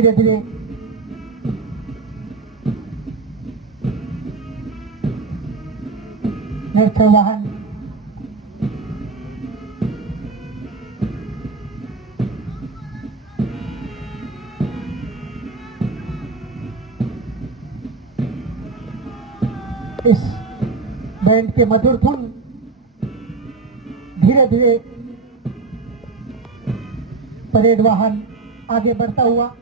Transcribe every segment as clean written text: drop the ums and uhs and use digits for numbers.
धीरे धीरे निरक्षर वाहन इस बैंड के मधुर धुन धीरे धीरे परेड वाहन आगे बढ़ता हुआ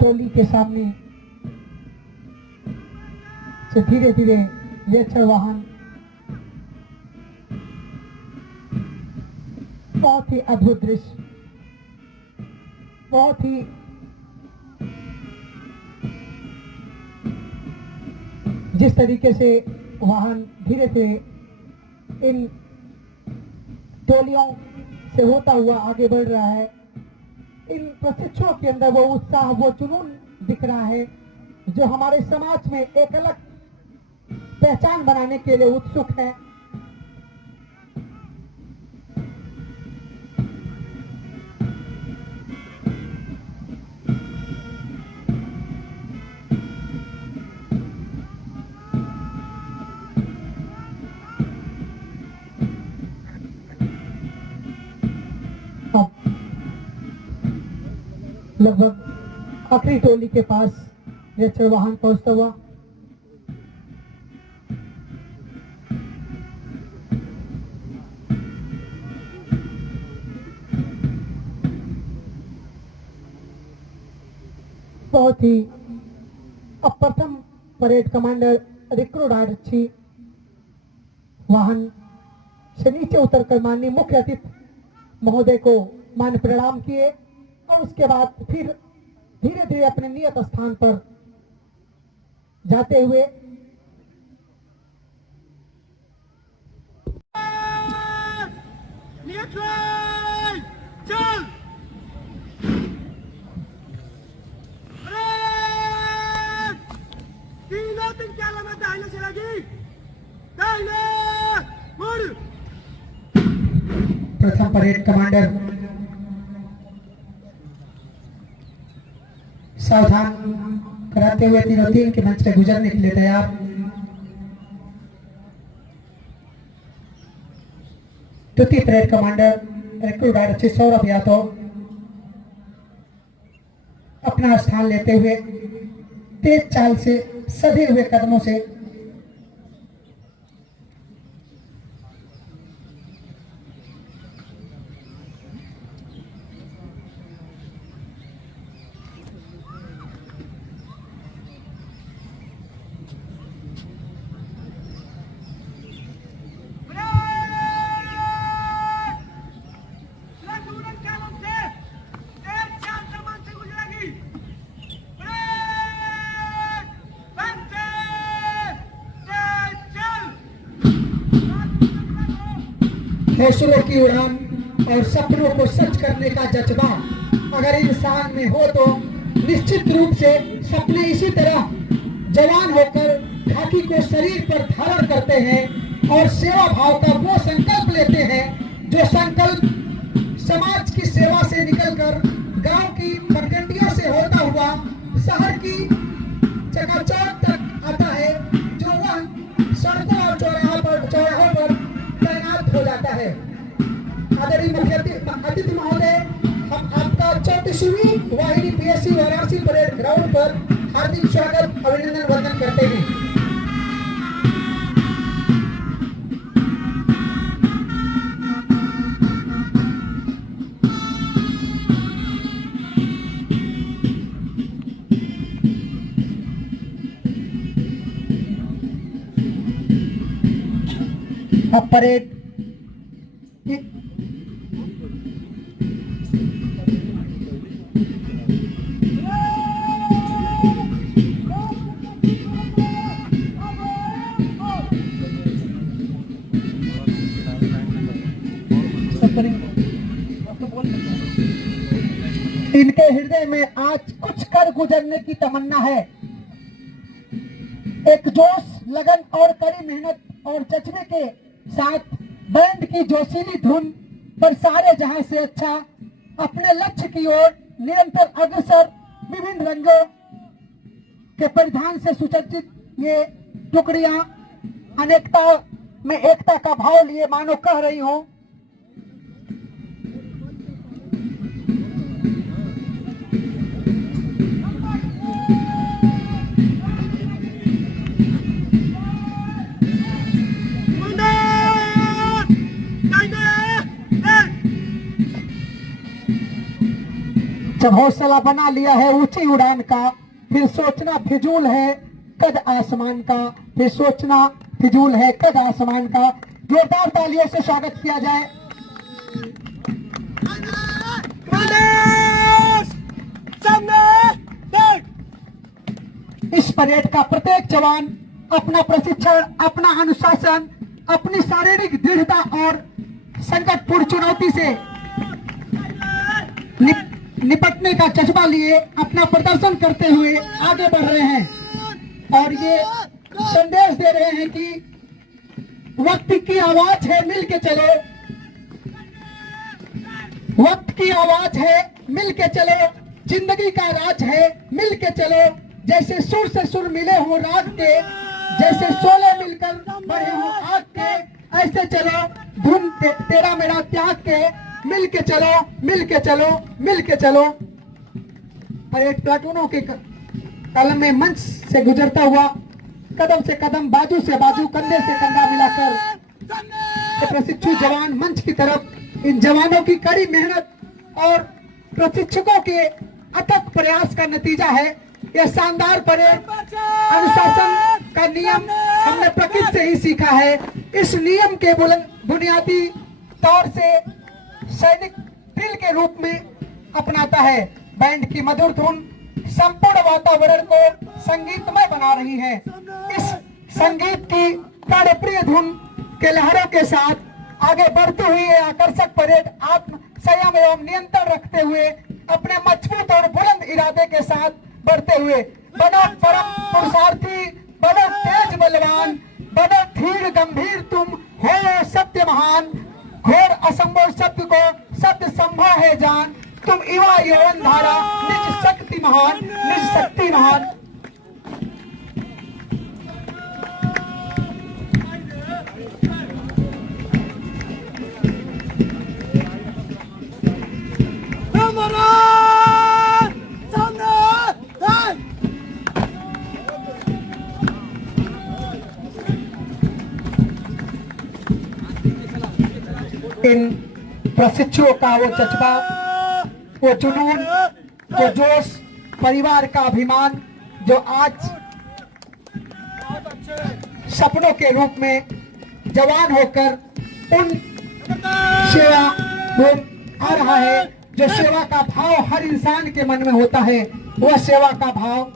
टोली के सामने से धीरे धीरे निरक्षर वाहन बहुत ही अद्भुत दृश्य, बहुत ही जिस तरीके से वाहन धीरे धीरे इन टोलियों से होता हुआ आगे बढ़ रहा है, इन प्रशिक्षुओं के अंदर वो उत्साह, वो जुनून दिख रहा है जो हमारे समाज में एक अलग पहचान बनाने के लिए उत्सुक है। लगभग आखिरी टोली के पास निरक्षर वाहन पहुंचता हुआ बहुत ही अप्रथम परेड कमांडर रिक्रू डायरेक्ची वाहन से नीचे उतरकर माननीय मुख्य अतिथि महोदय को मान प्रणाम किए और उसके बाद फिर धीरे धीरे अपने नियत स्थान पर जाते हुए चल क्या लगा दाहिने से लगी दाहिने मुड़। प्रथम परेड कमांडर सावधान कराते हुए 303 के मंच से गुजरने के लिए तैयार। द्वितीय parade commander recruit director Saurabh Yadav अपना स्थान लेते हुए तेज चाल से सधे हुए कदमों से हौसलों की उड़ान और सपनों को सच करने का जज्बा अगर इंसान में हो तो निश्चित रूप से सपने इसी तरह जवान होकर खाकी को शरीर पर धारण करते हैं और सेवा भाव का वो संकल्प लेते हैं जो संकल्प समाज की सेवा से निकलकर गांव की पगडंडियों से होता हुआ शहर की चकाचौंध तक आता है, जो वह सड़कों और चौराहों पर तैनात हो जाता है। आदरणीय मुख्य अतिथि महोदय, हम आपका 34वीं वाहिनी पीएससी वाराणसी परेड ग्राउंड पर हार्दिक स्वागत अभिनंदन वंदन करते हैं। अब परेड इनके हृदय में आज कुछ कर गुजरने की तमन्ना है। एक जोश, लगन और कड़ी मेहनत और जज्बे के साथ बैंड की जोशीली धुन पर सारे जहां से अच्छा अपने लक्ष्य की ओर निरंतर अग्रसर विभिन्न रंगों के परिधान से सुसज्जित ये टुकड़ियां अनेकता में एकता का भाव लिए मानो कह रही हूं जब हौसला बना लिया है ऊंची उड़ान का, फिर सोचना फिजूल है कद आसमान का, फिर सोचना फिजूल है कद आसमान का। जोरदार तालियों से स्वागत किया जाए। इस परेड का प्रत्येक जवान अपना प्रशिक्षण, अपना अनुशासन, अपनी शारीरिक दृढ़ता और संकटपूर्ण चुनौती से निपटने का जज्बा लिए अपना प्रदर्शन करते हुए आगे बढ़ रहे हैं और ये संदेश दे रहे हैं कि वक्त की आवाज है, मिल के चलो। वक्त की आवाज है, मिल के चलो। जिंदगी का राज है, मिल के चलो। जैसे सुर से सुर मिले हो राग के, जैसे शोले मिलकर बढ़े हो आग के, ऐसे चलो धुन तेरा मेरा त्याग के, मिल के चलो, मिल के चलो, मिल के चलो। परेड प्लाटूनों के कलम में मंच से गुजरता हुआ कदम से कदम, बाजू से बाजू, कंधे से कंधा मिलाकर प्रशिक्षु जवान मंच की तरफ। इन जवानों की कड़ी मेहनत और प्रशिक्षकों के अथक प्रयास का नतीजा है यह शानदार परेड। अनुशासन का नियम हमने प्रकृति से ही सीखा है। इस नियम के बुनियादी तौर से सैनिक ड्रिल के रूप में अपनाता है। बैंड की मधुर धुन संपूर्ण वातावरण को संगीतमय बना रही है। इस संगीत की प्राणप्रिय धुन के लहरों के साथ आगे बढ़ती हुई ये आकर्षक परेड आत्म संयम एवं नियंत्रण रखते हुए अपने मजबूत और बुलंद इरादे के साथ बढ़ते हुए, बनो परम पुरुषार्थी, बनो तेज बलवान, बनो धीर गंभीर, तुम हो सत्य महान। घोर असंभव सत्य को सत्य संभव है जान, तुम युवा यौवन धारा, निज शक्ति महान, निज शक्ति महान। इन प्रशिक्षुओं का वो जज्बा, वो जुनून, वो जोश, परिवार का अभिमान जो आज सपनों के रूप में जवान होकर उन सेवा आ रहा है। जो सेवा का भाव हर इंसान के मन में होता है, वह सेवा का भाव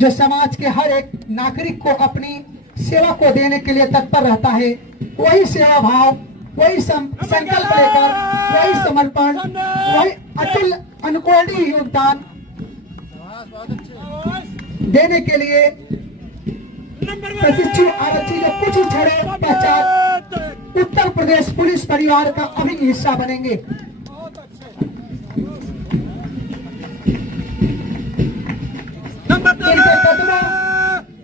जो समाज के हर एक नागरिक को अपनी सेवा को देने के लिए तत्पर रहता है, वही सेवा भाव, वही संकल्प लेकर, वही समर्पण, वही अतुल अनुकरणीय योगदान देने के लिए प्रशिक्षु आरक्षी जो कुछ ही क्षणों पश्चात उत्तर प्रदेश पुलिस परिवार का अभिन्न हिस्सा बनेंगे। इनके कदमों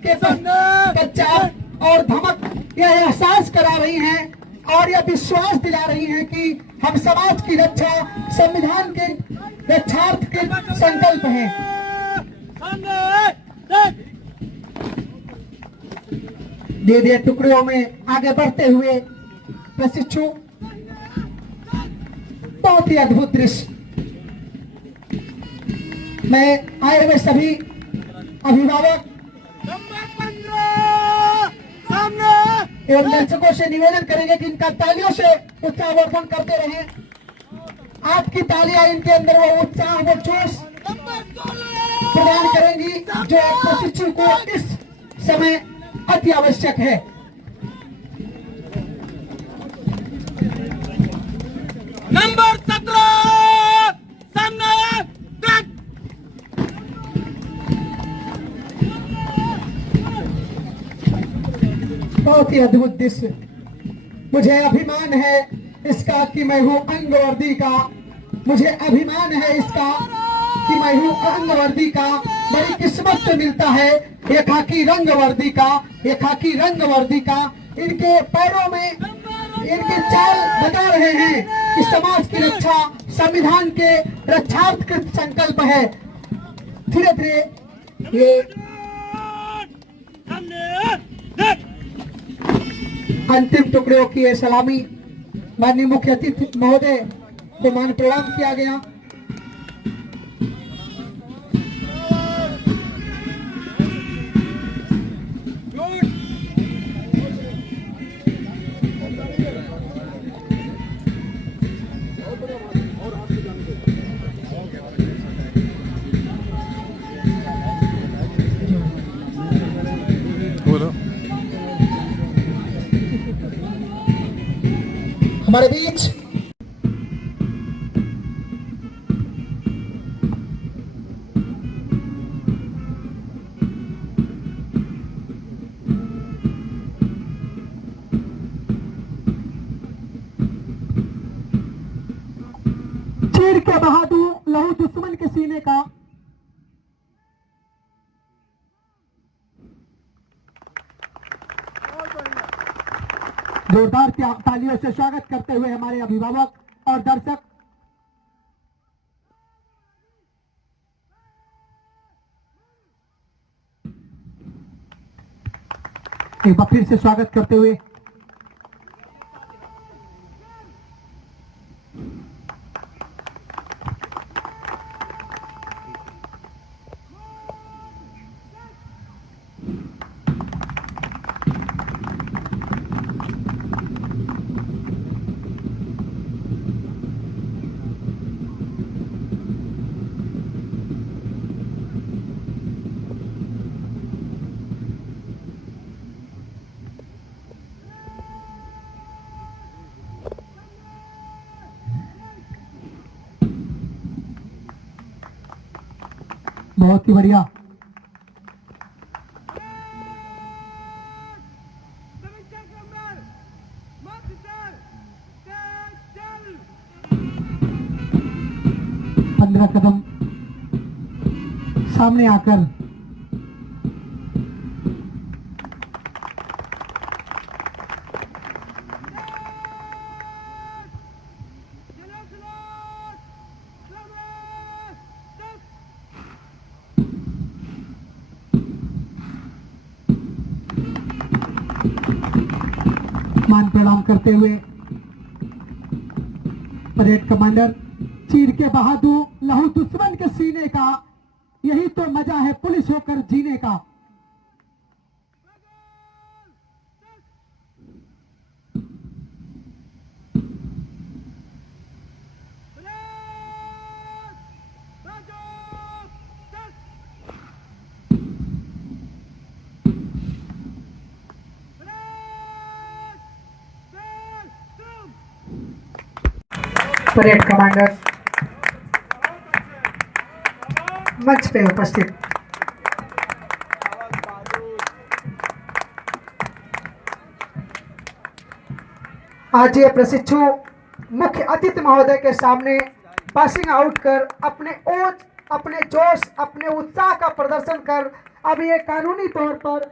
के पश्चात और धमक यह एहसास करा रही हैं और यह विश्वास दिला रही हैं कि हम समाज की रक्षा, संविधान के रक्षार्थ के संकल्प हैं। धीरे धीरे टुकड़ियों में आगे बढ़ते हुए प्रशिक्षु, बहुत ही अद्भुत दृश्य। मैं आए हुए सभी अभिभावक एवं दर्शकों से निवेदन करेंगे कि इनका तालियों से उत्साहवर्धन करते रहें। आपकी तालियां इनके अंदर वो उत्साह, वो जोश प्रदान करेंगी जो एक प्रशिक्षु को इस समय अति आवश्यक है। नंबर 17 सामने ट्रैक। बहुत ही अद्भुत दृश्य। मुझे अभिमान है इसका कि मैं हूँ अंग वर्दी का, मुझे अभिमान है इसका कि मैं हूँ अंग वर्दी का। बड़ी किस्मत से मिलता है ये खाकी रंग वर्दी का, ये खाकी रंग वर्दी का। इनके पैरों में इनके चाल बता रहे हैं कि समाज की रक्षा संविधान के रक्षार्थकृत संकल्प है। धीरे धीरे ये अंतिम टुकड़ों की ये सलामी माननीय मुख्य अतिथि महोदय को मान प्रणाम किया गया। हमारे बीच चीर के बहादुर लहू दुश्मन के सीने का। जोरदार तालियों से स्वागत करते हुए हमारे अभिभावक और दर्शक। एक बार फिर से स्वागत करते हुए बहुत ही बढ़िया। पंद्रह कदम सामने आकर मान प्रणाम करते हुए परेड कमांडर। चीर के बहादुर लहू दुश्मन के सीने का, यही तो मजा है पुलिस होकर जीने का। परेड कमांडर मंच पे उपस्थित। आज ये प्रशिक्षु मुख्य अतिथि महोदय के सामने पासिंग आउट कर अपने ओज, अपने जोश, अपने उत्साह का प्रदर्शन कर अब ये कानूनी तौर पर